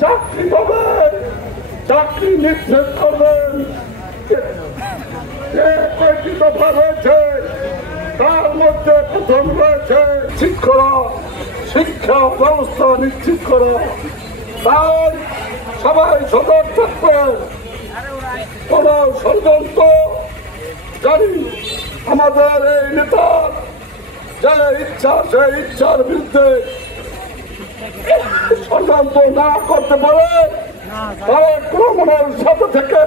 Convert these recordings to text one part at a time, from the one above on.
চাকরি পাবেন, চাকরি নিশ্চিত করবেন। যে কয়েকটি দফা রয়েছে তার মধ্যে প্রথম রয়েছে নিশ্চিত করা, শিক্ষা ব্যবস্থা নিশ্চিত করা। তাই সবাই সজাগ থাকবেন। কোন ষড়যন্ত্র জানি আমাদের এই নেতার যে ইচ্ছা সেই ইচ্ছার বিরুদ্ধে ষড়যন্ত্র না করতে পারে, তারা ক্রমণের সাথে থেকে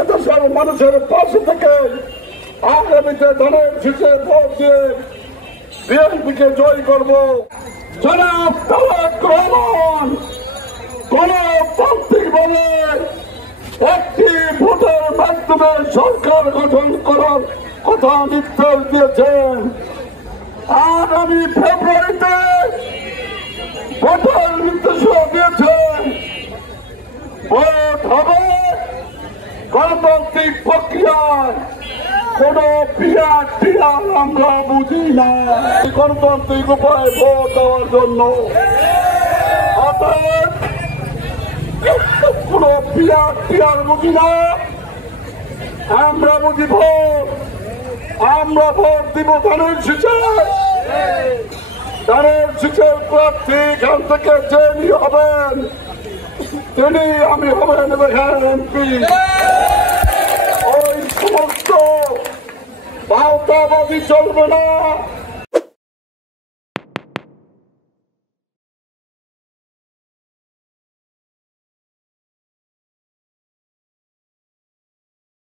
এদেশের মানুষের পাশে থেকে আগামীতে ধানের শীষে ভোট দিয়ে বিএনপিকে জয় করব। জনাব তারেক রহমান গণতান্ত্রিক বলে একটি ভোটের মাধ্যমে সরকার গঠন করার কথা নির্দেশ দিয়েছেন। আগামী ফেব্রুয়ারিতে ভোটের নির্দেশনা দিয়েছেন। ভোট হবে গণতান্ত্রিক প্রক্রিয়ায়, কোন পিয়ার টিয়ার আমরা বুঝি না। গণতান্ত্রিক উপায়ে ভোট দেওয়ার জন্য কোন পিয়ার টিয়ার বুঝি না, আমরা বুঝি ভোট। আমরা ভোট দিব ধানের শীষে। ধানের শীষের প্রার্থী এখান থেকে যিনি হবেন তিনি আমি হবেন এমপি। ওই সমস্ত বাউতাবাদী চলবে না।